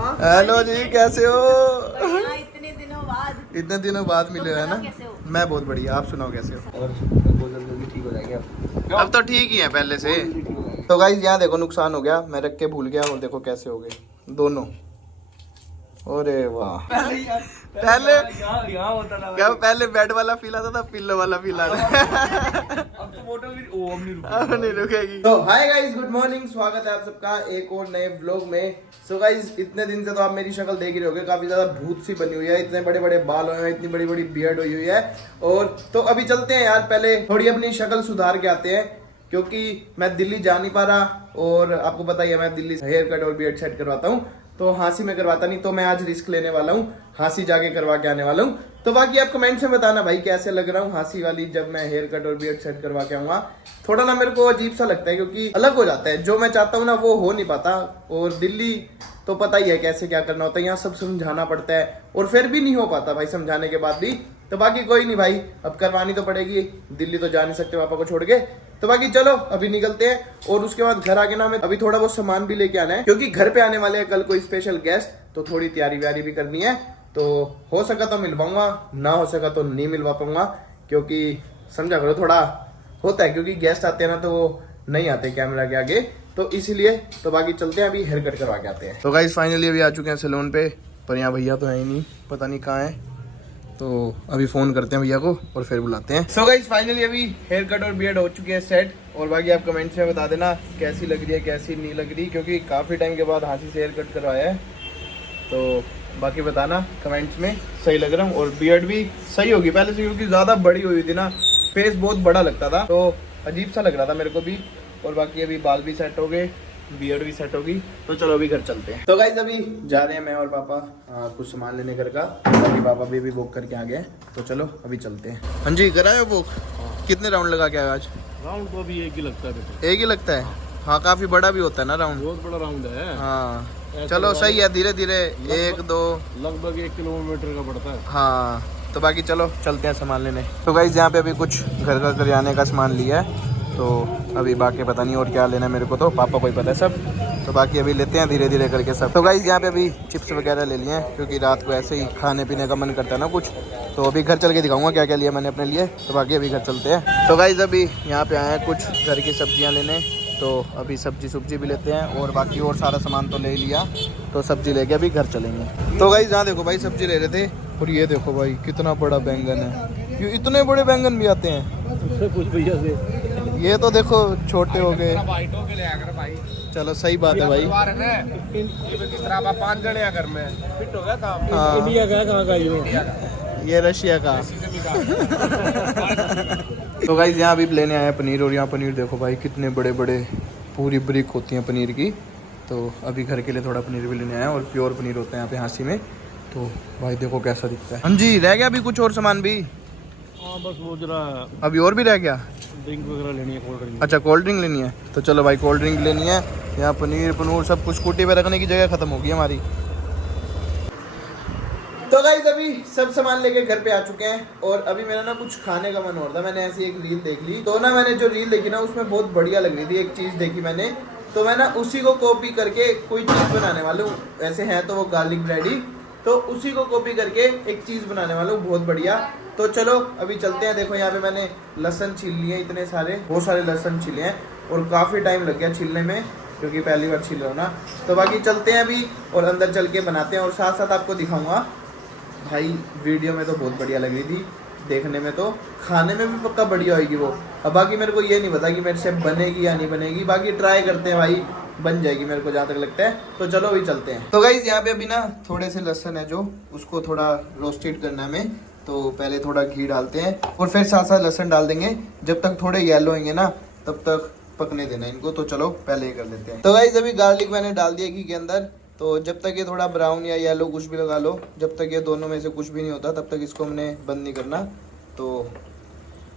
Hello जी, कैसे हो? इतने दिनों बाद मिले है ना। मैं बहुत बढ़िया, आप सुनाओ कैसे हो? और बहुत जल्दी ठीक हो जाएंगे अब तो ठीक ही है पहले से। तो गाइस यहाँ देखो नुकसान हो गया, मैं रख के भूल गया और देखो कैसे हो गए दोनों। अरे वाह, पहले यहाँ होता था क्या पहले बेड वाला फील आता था, पिल्लो वाला फील आता अब तो मोटर भी अब नहीं रुकेगी। तो हाय गाइस, गुड मॉर्निंग, स्वागत है आप सबका एक और नए व्लॉग में। सो गाइस इतने दिन से तो आप मेरी शक्ल देख ही रहोगे, काफी ज्यादा भूत सी बनी हुई है, इतने बड़े बड़े बाल हुए हैं, इतनी बड़ी बड़ी बियर्ड हुई है। और तो अभी चलते हैं यार, पहले थोड़ी अपनी शक्ल सुधार के आते हैं, क्योंकि मैं दिल्ली जा नहीं पा रहा और आपको पता ही है मैं दिल्ली से हेयर कट और बियर्ड सेट करवाता हूँ, तो हाँसी में करवाता नहीं, तो मैं आज रिस्क लेने वाला हूँ, हाँसी जाके करवा के आने वाला हूँ। तो बाकी आप कमेंट्स में बताना भाई कैसे लग रहा हूँ हाँसी वाली, जब मैं हेयर कट और बियर्ड सेट करवा के आऊंगा। थोड़ा ना मेरे को अजीब सा लगता है, क्योंकि अलग हो जाता है, जो मैं चाहता हूँ ना वो हो नहीं पाता। और दिल्ली तो पता ही है कैसे क्या करना होता है, यहाँ सब समझाना पड़ता है और फिर भी नहीं हो पाता भाई समझाने के बाद भी। तो बाकी कोई नहीं भाई, अब करवानी तो पड़ेगी, दिल्ली तो जा नहीं सकते पापा को छोड़ के। तो बाकी चलो अभी निकलते हैं, और उसके बाद घर आके ना हमें अभी थोड़ा बहुत सामान भी लेके आना है, क्योंकि घर पे आने वाले हैं कल कोई स्पेशल गेस्ट, तो थोड़ी तैयारी व्यारी भी करनी है। तो हो सका तो मिलवाऊंगा, ना हो सका तो नहीं मिलवा पाऊंगा, क्योंकि समझा करो थोड़ा होता है, क्योंकि गेस्ट आते हैं ना तो वो नहीं आते कैमरा के आगे, तो इसीलिए। तो बाकी चलते हैं, अभी हेयर कट करवा के आते हैं। तो गाइस फाइनली अभी आ चुके हैं सैलून पे, पर यहाँ भैया तो है ही नहीं, पता नहीं कहाँ है, तो अभी फोन करते हैं भैया को और फिर बुलाते हैं। सो गाइस फाइनली अभी हेयर कट और बियर्ड हो चुकी है सेट, और बाकी आप कमेंट्स में बता देना कैसी लग रही है कैसी नहीं लग रही, क्योंकि काफ़ी टाइम के बाद हाँसी से हेयर कट करवाया है। तो बाकी बताना कमेंट्स में सही लग रहा हूँ, और बियर्ड भी सही होगी पहले से, क्योंकि ज़्यादा बड़ी हुई थी ना, फेस बहुत बड़ा लगता था, तो अजीब सा लग रहा था मेरे को भी। और बाकी अभी बाल भी सेट हो गए, बियर्ड भी सेट होगी, तो चलो अभी घर चलते हैं। तो गाइस अभी जा रहे हैं मैं और पापा कुछ सामान लेने घर का, बाकी पापा भी अभी बुक करके आ गए, तो चलो अभी चलते हैं। हाँ जी, कराया बुक? कितने राउंड लगा के आए आज? राउंड तो अभी एक ही लगता है। एक ही लगता है? हाँ काफी बड़ा भी होता है ना राउंड, बहुत बड़ा राउंड है। हाँ चलो सही है, धीरे धीरे 1-2 लगभग 1 किलोमीटर का पड़ता है। हाँ तो बाकी चलो चलते हैं सामान लेने। तो गाइस यहाँ पे अभी कुछ घर का करियाने का सामान लिया है, तो अभी बाकी पता नहीं और क्या लेना है मेरे को, तो पापा को ही पता है सब, तो बाकी अभी लेते हैं धीरे धीरे करके सब। तो गाइस यहाँ पे अभी चिप्स वगैरह ले लिए हैं, क्योंकि रात को ऐसे ही खाने पीने का मन करता है ना कुछ, तो अभी घर चल के दिखाऊंगा क्या क्या लिया मैंने अपने लिए। तो बाकी अभी घर चलते हैं। तो गाइस अभी यहाँ पे आए हैं कुछ घर की सब्जियाँ लेने, तो अभी सब्जी भी लेते हैं, और बाकी और सारा सामान तो ले लिया, तो सब्जी लेके अभी घर चलेंगे। तो गाइस यहाँ देखो भाई सब्जी ले रहे थे, और ये देखो भाई कितना बड़ा बैंगन है, ये इतने बड़े बैंगन भी आते हैं उससे कुछ भैया से, ये तो देखो छोटे हो गए। चलो सही बात है भाई। इंडिया का कहाँ का ये रशिया का। तो गाइस यहाँ अभी लेने आए पनीर, और यहाँ पनीर देखो भाई कितने बड़े बड़े पूरी ब्रिक होती हैं पनीर की, तो अभी घर के लिए थोड़ा पनीर भी लेने आए, और प्योर पनीर होता है यहाँ पे हाँसी में। तो भाई देखो कैसा दिखता है। हाँ जी, रह गया अभी कुछ और सामान भी? हाँ बस वो जरा अभी और भी रह गया, ड्रिंक वगैरह लेनी है, कोल्ड ड्रिंक। अच्छा कोल्ड ड्रिंक लेनी है, तो चलो भाई कोल्ड ड्रिंक लेनी है। यहाँ पनीर पनूर सब कुछ स्कूटी पे रखने की जगह खत्म होगी हमारी। तो गाइस अभी सब सामान लेके घर पे आ चुके हैं, और अभी मेरा ना कुछ खाने का मन हो रहा था, मैंने ऐसी एक रील देख ली, तो ना मैंने जो रील देखी ना उसमें बहुत बढ़िया लग रही थी, एक चीज़ देखी मैंने, तो मैं ना उसी को कॉपी करके कोई चीज़ बनाने वाला हूँ। ऐसे है तो वो गार्लिक ब्रेड ही, तो उसी को कॉपी करके एक चीज़ बनाने वाला हूँ बहुत बढ़िया। तो चलो अभी चलते हैं। देखो यहाँ पे मैंने लहसुन छील लिए, इतने सारे बहुत सारे लहसुन छीले हैं, और काफ़ी टाइम लग गया छीलने में, क्योंकि पहली बार छील रहा हूँ ना। तो बाकी चलते हैं अभी और अंदर चल के बनाते हैं, और साथ साथ आपको दिखाऊंगा। भाई वीडियो में तो बहुत बढ़िया लग रही थी, देखने में तो, खाने में भी पक्का बढ़िया होगी वो। अब बाकी मेरे को ये नहीं पता कि मेरे से बनेगी या नहीं बनेगी, बाकी ट्राई करते हैं भाई, बन जाएगी मेरे को जहाँ तक लगता है। तो चलो अभी चलते हैं। तो गाइस यहाँ पे अभी ना थोड़े से लहसुन है जो, उसको थोड़ा रोस्टेड करना है हमें, तो पहले थोड़ा घी डालते हैं, और फिर साथ साथ लहसुन डाल देंगे, जब तक थोड़े येलो होंगे ना तब तक पकने देना इनको। तो चलो पहले ये कर लेते हैं। तो गाइस अभी गार्लिक मैंने डाल दिया घी के अंदर, तो जब तक ये थोड़ा ब्राउन या येलो कुछ भी लगा लो, जब तक ये दोनों में से कुछ भी नहीं होता तब तक इसको हमने बंद नहीं करना, तो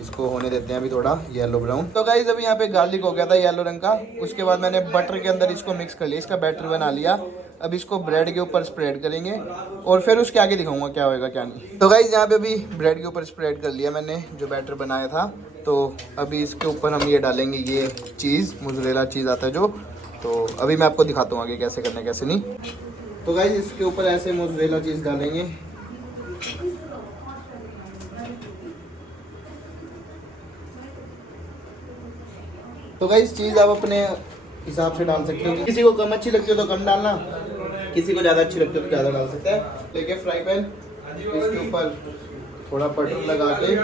इसको होने देते हैं अभी थोड़ा येलो ब्राउन। तो गाइस अभी यहाँ पे गार्लिक हो गया था येलो रंग का, उसके बाद मैंने बटर के अंदर इसको मिक्स कर लिया, इसका बैटर बना लिया। अब इसको ब्रेड के ऊपर स्प्रेड करेंगे, और फिर उसके आगे दिखाऊंगा क्या होएगा क्या नहीं। तो गाइस यहाँ पे भी ब्रेड के ऊपर स्प्रेड कर लिया मैंने जो बैटर बनाया था, तो अभी इसके ऊपर हम ये डालेंगे, ये चीज़ मोज़रेला चीज़ आता है जो, तो अभी मैं आपको दिखाता हूँ आगे कैसे करना है कैसे नहीं। तो गाइस इसके ऊपर ऐसे मोज़रेला चीज डालेंगे। तो गाइस चीज आप अपने हिसाब से डाल सकते हो, किसी को कम अच्छी लगती हो तो कम डालना, किसी को ज्यादा अच्छी लगती हो तो ज्यादा डाल सकते हैं। लेके फ्राई पैन, इसके ऊपर थोड़ा बटर लगा के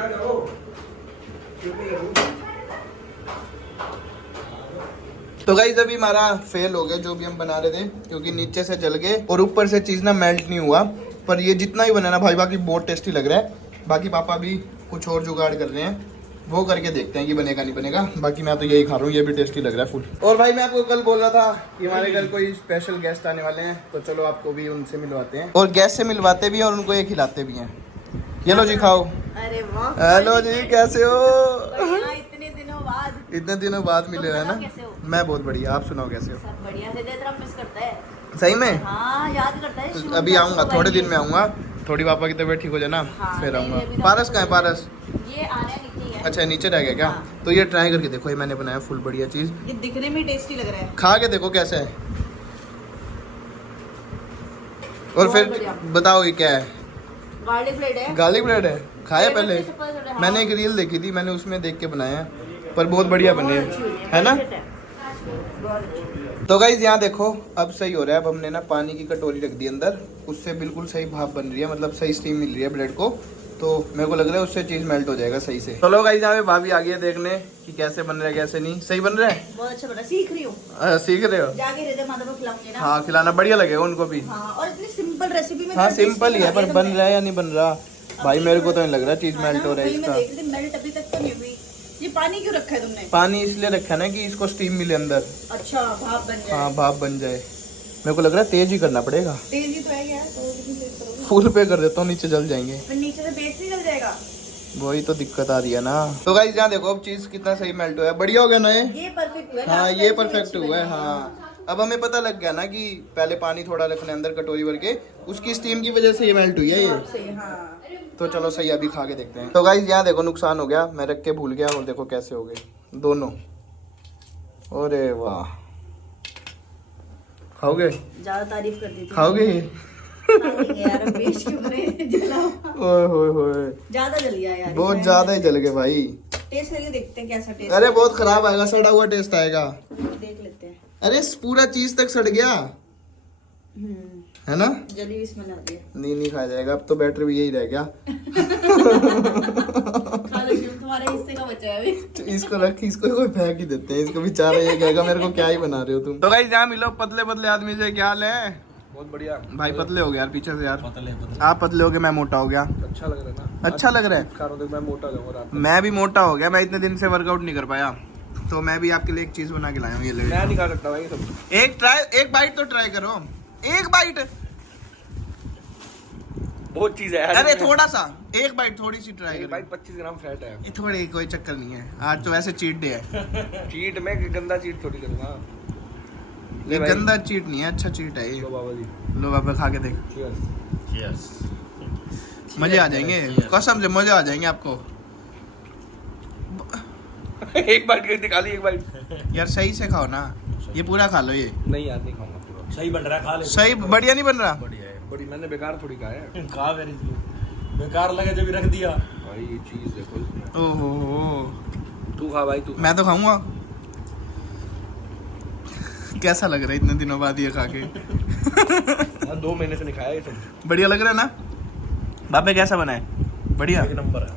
तो गाइस अभी हमारा फेल हो गया जो भी हम बना रहे थे, क्योंकि नीचे से जल गए और ऊपर से चीज ना मेल्ट नहीं हुआ। पर ये जितना ही बना ना भाई बाकी बहुत टेस्टी लग रहा है। बाकी पापा भी कुछ और जुगाड़ कर रहे हैं, वो करके देखते हैं कि बनेगा नहीं बनेगा। बाकी मैं तो यही खा रहा हूँ, ये भी टेस्टी लग रहा है फुल। और भाई मैं आपको कल बोल रहा था कि हमारे घर कोई स्पेशल गेस्ट आने वाले हैं, तो चलो आपको भी उनसे मिलवाते हैं, और गेस्ट से मिलवाते भी हैं और उनको ये खिलाते भी हैं। ये लो जी खाओ। अरे वाह, हेलो जी, कैसे हो? बढ़िया, इतने दिनों बाद मिले है ना। कैसे हो? मैं बहुत बढ़िया, आप सुनाओ कैसे हो? सब बढ़िया। हृदय तेरा मिस करता है सही में? हाँ, याद करता है। तो अभी आऊंगा, थोड़े दिन में आऊंगा, थोड़ी पापा की तबीयत ठीक हो जाए ना, हाँ, फिर नहीं, आऊंगा। अभी पारस कहाँ है? पारस ये आ रहा है, नीचे है। अच्छा नीचे रह गया क्या? हाँ। तो ये ट्राई करके देखो, ये मैंने बनाया फुल बढ़िया चीज। ये दिखने में टेस्टी लग रहा है, खा के देखो कैसा है, और बहुत फिर बढ़िया। बताओ ये क्या है। गार्लिक ब्रेड है। गार्लिक ब्रेड है, खाया ये पहले? बच्चे से पता चला, हाँ। मैंने एक रील देखी थी, मैंने उसमें देख के बनाया है, पर बहुत बढ़िया बने बहुत अच्छी हुई है ना। बहुत अच्छी। तो गाइज यहाँ देखो अब सही हो रहा है। अब हमने ना पानी की कटोरी रख दी अंदर, उससे बिल्कुल सही भाप बन रही है, मतलब सही स्टीम मिल रही है ब्रेड को। तो मेरे को लग रहा है उससे चीज मेल्ट हो जाएगा सही से। चलो गाइज यहाँ पे भाभी आ गई है देखने कि कैसे बन रहा है कैसे नहीं। सही बन रहा है? बहुत अच्छा बना, सीख रही हूँ। सीख रहे हो? जाके हृदय माता को खिलाऊंगी ना। हाँ खिलाना, बढ़िया लगेगा उनको भी। हाँ, और इतनी सिंपल रेसिपी में। हाँ सिंपल ही है, पर बन रहा है या नहीं बन रहा भाई मेरे को तो नहीं लग रहा चीज मेल्ट हो रहा है इसका। मेल्ट अभी तक तो नहीं हुई। ये पानी क्यों रखा है तुमने? पानी इसलिए रखा है ना कि इसको स्टीम मिले अंदर। अच्छा, भाप बन जाए। हाँ भाप बन जाए। मेरे को लग रहा है तेज ही करना पड़ेगा। तेज ही तो है यार, तो कितनी तेज करोगे? फुल पे कर देता हूँ, नीचे जल जाएंगे। फिर नीचे से बेस नहीं जल जाएगा। वही तो दिक्कत आ रही है ना। तो गाइस यहाँ देखो अब चीज कितना सही मेल्ट हुआ है, बढ़िया हो गया ना ये परफेक्ट हुआ है। हाँ Last ये time से परफेक्ट अच्छी हुआ है। बनी है। हाँ अब हमें पता लग गया ना कि पहले पानी थोड़ा रखना है अंदर कटोरी भर के, उसकी स्टीम की वजह से ये मेल्ट हुई है ये। सही, हाँ। तो चलो सही, अभी खा के देखते हैं। तो गाइस यहाँ देखो नुकसान हो गया, मैं रख के भूल गया, और देखो कैसे हो गए दोनों। अरे वाह, खाओगे? ज्यादा तारीफ कर दी थी। खाओगे? यार अब पेश क्यों करे? जला। ओए होए होए, ज्यादा जल गया यार। बहुत ज्यादा ही जल गए भाई। टेस्ट करके देखते हैं कैसा टेस्ट। अरे बहुत खराब आएगा, सड़ा हुआ टेस्ट आएगा। देख लेते हैं। अरे पूरा चीज तक सड़ गया है ना। जली हुई स्मेल आती है। नहीं खाया जाएगा अब तो, बैटर भी यही रह गया। खा लो शिव, तुम्हारे हिस्से का बचा है अभी। इसको रख, इसको कोई फेंक ही देते हैं, इसको बेचारा ये कहेगा मेरे को क्या ही बना रहे हो तुम। तो गाइस यहाँ मिलो पतले पतले आदमी से, क्या हाल है? बहुत बढ़िया भाई पतले हो गए यार पीछे से यार। पतले आप पतले हो गए, मैं मोटा हो गया। अच्छा लग रहा है ना? अच्छा लग रहा है। खा रहा हूं तो मैं मोटा जाऊंगा रात में। मैं भी मोटा हो गया, मैं इतने दिन से वर्कआउट नहीं कर पाया, तो मैं भी आपके लिए एक चीज बना के लाया हूँ, ये ले। मैं नहीं खा सकता भाई ये सब। एक बाइट तो ट्राई करो, एक बाइट। बहुत चीज है। अरे थोड़ा सा, एक बाइट थोड़ी सी ट्राई करो। भाई 25 ग्राम फैट है। ये थोड़ी, कोई चक्कर नहीं है, आज तो वैसे चीट डे है। चीट में गंदा चीट थोड़ी करूंगा। ये गंदा चीट नहीं है, अच्छा चीट है ये। लो बाबा जी, लो बाबा खा के देख, चीयर्स। मजे आ जाएंगे, कसम से मजे आ जाएंगे आपको। एक बाइट कर दिखा ली, एक बाइट। यार सही से खाओ ना, ये पूरा खा लो ये। नहीं यार नहीं खाऊंगा पूरा। सही बन रहा है, खा ले। सही बढ़िया नहीं बन रहा? बढ़िया है, बड़ी मैंने बेकार थोड़ी कहा है। खा मेरी बेकार लगे जब रख दिया। भाई ये चीज देखो। ओहो, तू खा भाई, तू। मैं तो खाऊंगा। कैसा लग रहा है इतने दिनों बाद ये खा के? 2 महीने से नहीं खाया ये सब। बढ़िया लग रहा है ना? बापे कैसा बना है? बढ़िया एक नंबर है।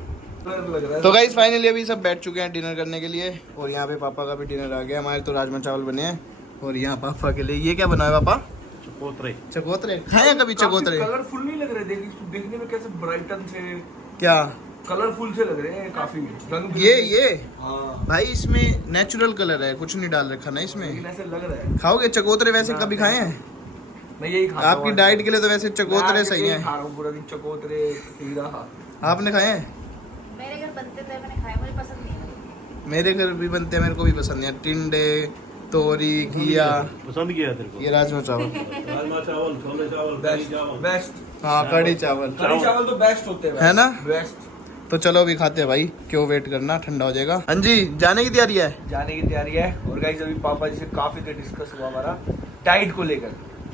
लग रहा है। तो गाइस फाइनली अभी सब बैठ चुके हैं डिनर करने के लिए, और यहाँ पे पापा का भी डिनर आ गया। हमारे तो राजमा चावल बने हैं, और यहाँ पापा के लिए ये क्या बना है पापा? चकोतरे। चकोतरे खाए हैं कभी? चकोतरे कलरफुल नहीं लग रहे, देखने में कैसे ब्राइटन से क्या कलरफुल से लग रहे हैं काफी रंग। ये हाँ भाई इसमें नेचुरल कलर है, कुछ नहीं डाल रखा ना इसमें। लेकिन ऐसे लग रहा है। खाओगे चकोतरे? वैसे कभी खाए हैं? मैं यही खा आपकी डाइट के लिए तो वैसे चकोतरे सही हैं। खा रहा हूँ पूरा दिन चकोतरे हीरा। आपने खाए हैं? मेरे घर बनते थे, मैंने खाए, मुझे पसंद नहीं है। मेरे घर भी बनते हैं, मेरे को भी पसंद है। टिंडे, तोरी, घिया, पसंद किया तेरे को? ये राजमा चावल। राजमा चावल, छोले चावल, कढ़ी चावल। बेस्ट। हाँ कढ़ी चावल कढ़ी चावल तो बेस्ट होते हैं है ना? बेस्ट। तो चलो अभी खाते हैं भाई, क्यों वेट करना, ठंडा हो जाएगा। हाँ जी, जाने की तैयारी है? जाने की तैयारी है। और गाइस अभी पापा जी से काफी देर डिस्कस हुआ हमारा डाइट को लेकर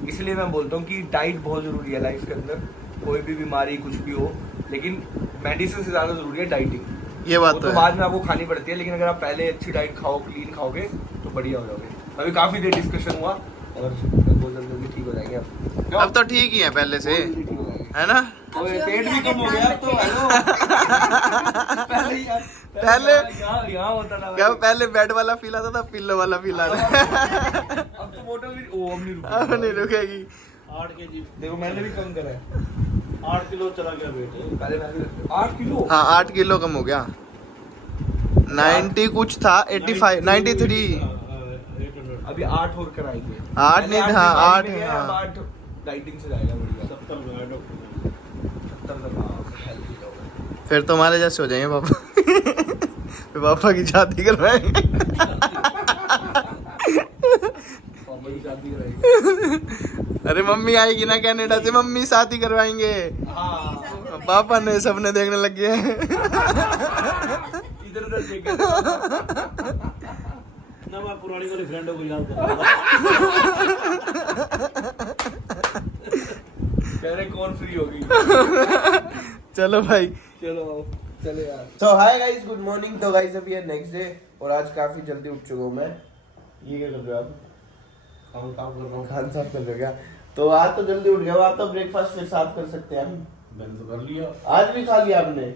इसलिए मैं बोलता हूँ कि डाइट बहुत ज़रूरी है लाइफ के अंदर, कोई भी बीमारी कुछ भी हो, लेकिन मेडिसिन से ज़्यादा ज़रूरी है डाइटिंग। ये बात वो तो तो है। बाद में आपको खानी पड़ती है, लेकिन अगर आप पहले अच्छी डाइट खाओ, क्लीन खाओगे तो बढ़िया हो जाओगे। अभी काफ़ी देर डिस्कशन हुआ और बहुत जल्दी ठीक हो जाएंगे अब तो ठीक ही है पहले से, ठीक हो जाएंगे। है ना? ओए, पेट भी कम हो गया अब तो। हेलो पहले यहाँ होता था क्या भाई। पहले बेड वाला फील आता था, पिल्लो वाला फील आता था। अब तो बोतल भी ओ अब नहीं अब नहीं रुकेगी। 8 kg, देखो मैंने भी कम करा है। 8 किलो चला गया वेट। पहले मैं भी 8 किलो। हाँ 8 किलो कम हो गया। 90 कुछ था, 85 93। 800, अभी 8 और कराएंगे। 8 नहीं, हाँ 8 है। हाँ। 8 डाइटिंग से जाएगा बढ़िया। 70 में डॉक्टर 70 तक हाँ, healthy जाओगे। फिर तुम्हारे जैसे हो जाएंगे पापा। फिर पापा की शादी करवाएंगे। पापा की शादी कराएंगे। अरे मम्मी आएगी ना कनाडा से, मम्मी शादी करवाएंगे। हाँ पापा ने सपने देखने लग गए हैं। इधर उधर देख ना, मैं पुरानी वाली फ्रेंडों को याद कर रहा कह रहे कौन फ्री होगी। चलो भाई। चलो चले यार। तो हाय गाइस, गुड मॉर्निंग। तो गाइस अभी है नेक्स्ट डे और आज काफी जल्दी उठ चुका हूँ मैं। ये क्या कर रहे हो आप? काम काम कर रहा हूँ। खान साफ कर रहे हो क्या? तो आज तो जल्दी उठ गया हो, आप तो ब्रेकफास्ट फिर साफ कर सकते हैं हम। मैंने तो कर लिया। आज भी खा लिया आपने?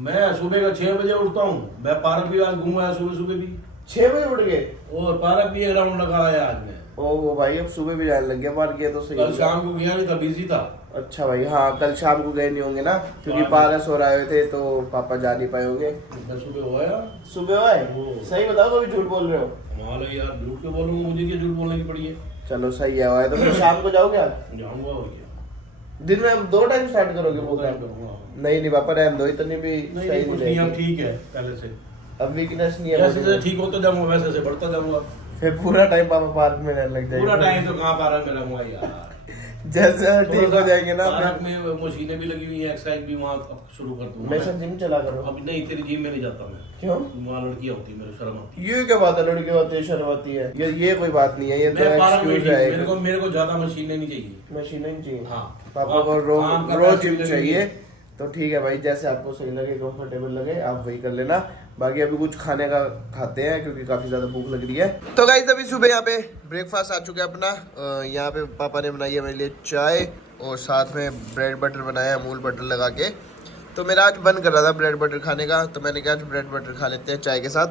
मैं सुबह का 6 बजे उठता हूँ। मैं पार्क भी आज घूमा है, सुबह सुबह भी। 6 बजे उठ गए? और पार्क भी एक राउंड लगा है आज मैं। ओहो भाई, अब सुबह भी जाने लग गया पार्क, गया तो सही कल होगा। शाम को गया नहीं था, बिजी था। अच्छा भाई, हाँ कल शाम को गए नहीं होंगे ना, क्योंकि हाँ। पारस हो रहे थे तो पापा जा नहीं पाए होंगे। मैं सुबह होया। सुबह आए? वो। सही बताओ, कभी झूठ बोल रहे हो? कमाल है यार, झूठ के बोलूंगा, मुझे क्या झूठ बोलने की पड़ी है। चलो सही है भाई, तो फिर शाम को जाओगे आप? जाऊंगा और क्या। दिन में अब 2 टाइम स्टार्ट करोगे प्रोग्राम? करूंगा। नहीं नहीं पापा, रहने दो, इतनी भी नहीं सही कुछ नहीं नहीं, अब रहेगी। ठीक है पहले से। अब वीकनेस नहीं है जैसे body जैसे में। ठीक होता जाऊंगा वैसे से बढ़ता जाऊंगा। फिर पूरा टाइम पापा पार्क में रहने लग जाएंगे। पूरा टाइम तो कहाँ पार्क में रहूंगा यार। जैसे ठीक हो जाएंगे ना पार्क फिर में मशीनें भी लगी हुई हैं, एक्सरसाइज भी वहाँ अब शुरू कर दूंगा। हमेशा जिम चला करो। अब नहीं, तेरी जिम में नहीं जाता मैं। क्यों? वहाँ लड़कियाँ होती है, मेरे शर्म आती है। ये क्या बात है, लड़की होती है शर्म आती है? ये कोई बात नहीं है, ये तो मैं पार्क में एक्सक्यूज ठीक, है। मेरे को ज्यादा मशीनें नहीं चाहिए। मशीनें नहीं चाहिए? हाँ। पापा को काम का रोज पैसे जिम भी चाहिए, लगेंगे। तो ठीक है भाई, जैसे आपको सही लगे, कंफर्टेबल लगे, आप वही कर लेना। बाकी अभी कुछ खाने का खाते हैं क्योंकि काफी ज्यादा भूख लग रही है। तो गाइस अभी सुबह यहाँ पे ब्रेकफास्ट आ चुका है अपना। यहाँ पे पापा ने बनाई है मेरे लिए चाय और साथ में ब्रेड बटर बनाया है, अमूल बटर लगा के। तो मेरा आज मन कर रहा था ब्रेड बटर खाने का, तो मैंने कहा आज ब्रेड बटर खा लेते हैं चाय के साथ।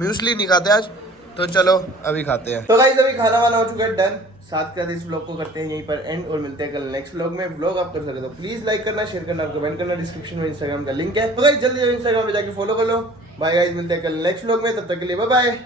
म्यूसली नहीं खाते आज, तो चलो अभी खाते हैं। तो गाइस अभी खाना वाना हो चुका है डन। साथ के साथ इस व्लॉग को करते हैं यहीं पर एंड और मिलते हैं कल नेक्स्ट व्लॉग में। व्लॉग आप कर सकते हो, प्लीज लाइक करना, शेयर करना, कमेंट करना। डिस्क्रिप्शन में इंस्टाग्राम का लिंक है, तो गाइस जल्दी जल्दी इंस्टाग्राम पे जाके फॉलो कर लो। बाय गाइस, मिलते हैं कल नेक्स्ट व्लॉग में, तब तक के लिए बाय बाय।